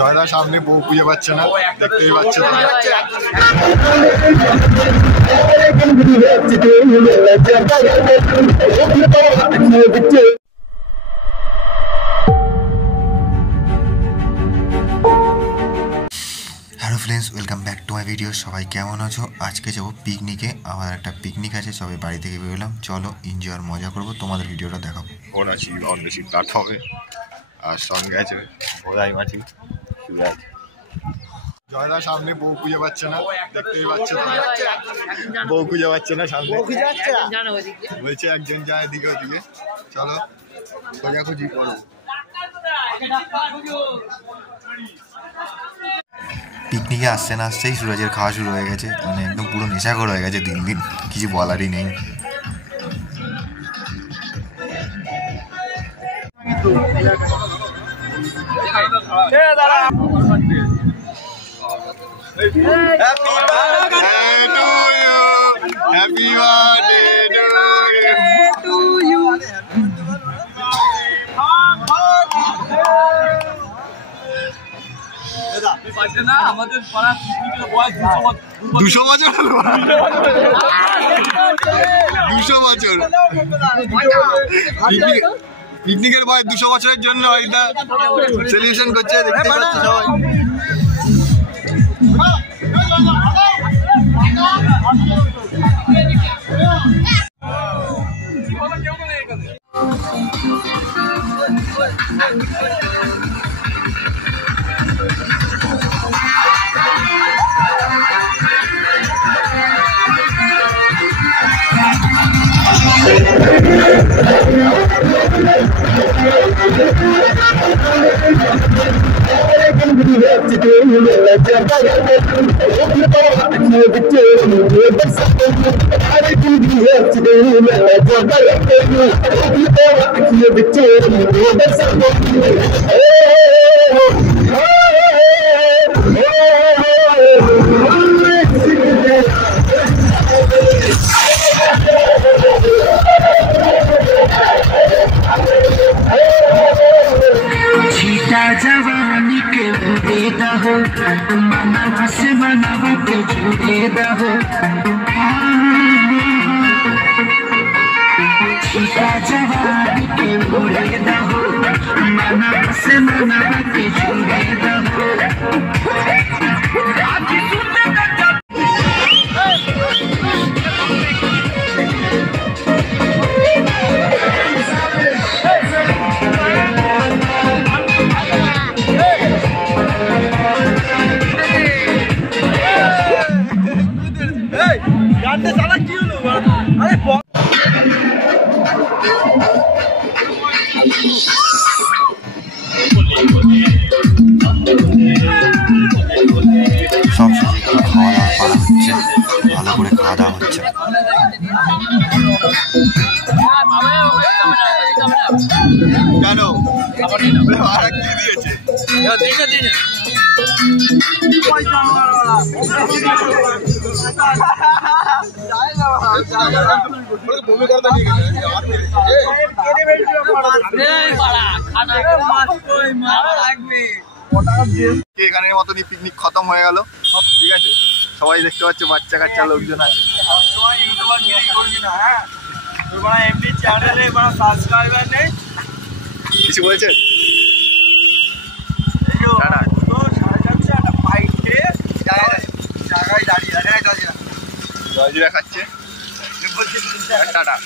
জয়দা সামনে বউ খুঁজে পাচ্ছে না, দেখতেই পাচ্ছে। Hello friends, welcome back to my video. সবাই কেমন আছো? আজকে যাবো পিকনিকে। আমার একটা পিকনিক আছে, সবাই বাড়ি থেকে বেরোলাম। চলো এনজয় আর মজা করবো, তোমাদের ভিডিওটা দেখাবো। ওর আছি অন্য বেশি কাট হবে, আর সঙ্গে আছে বোঝাই মাছি শুয়ে আছে। জয়দা সামনে বউ খুঁজে পাচ্ছে না, দেখতেই পাচ্ছে। বউ খুঁজে পাচ্ছে না সামনে, বলছে একজন যায় এদিকে ওদিকে। চলো খোঁজাখুঁজি করো। পিকনিকে আসছে না আসছেই সুরজের খাওয়া শুরু হয়ে গেছে, মানে একদম পুরো নেশাখোর হয়ে গেছে দিন দিন, কিছু বলারই নেই। আমাদের পাড়া পিকনিকের বয়স 200 বছর 200 বছর পিকনিকের বয়স 200 বছরের জন্য এটা সেলিব্রেশন করছে, দেখতে পাচ্ছি সবাই। जवानी के देता हो मना से मनावा के देता हो छीटा जवानी के देता हो मना से मनावा के देता हो। সব খাওয়া দাওয়া করা হচ্ছে, ভালো করে খাওয়া দাওয়া হচ্ছে। কেন দিয়েছে এখানের মতনই পিকনিক খতম হয়ে গেল। ঠিক আছে, সবাই দেখতে পাচ্ছে বাচ্চা কাচ্চা লোকজন আছে। কিছু বলছেন? জয়জিরা খাচ্ছে, টাটা।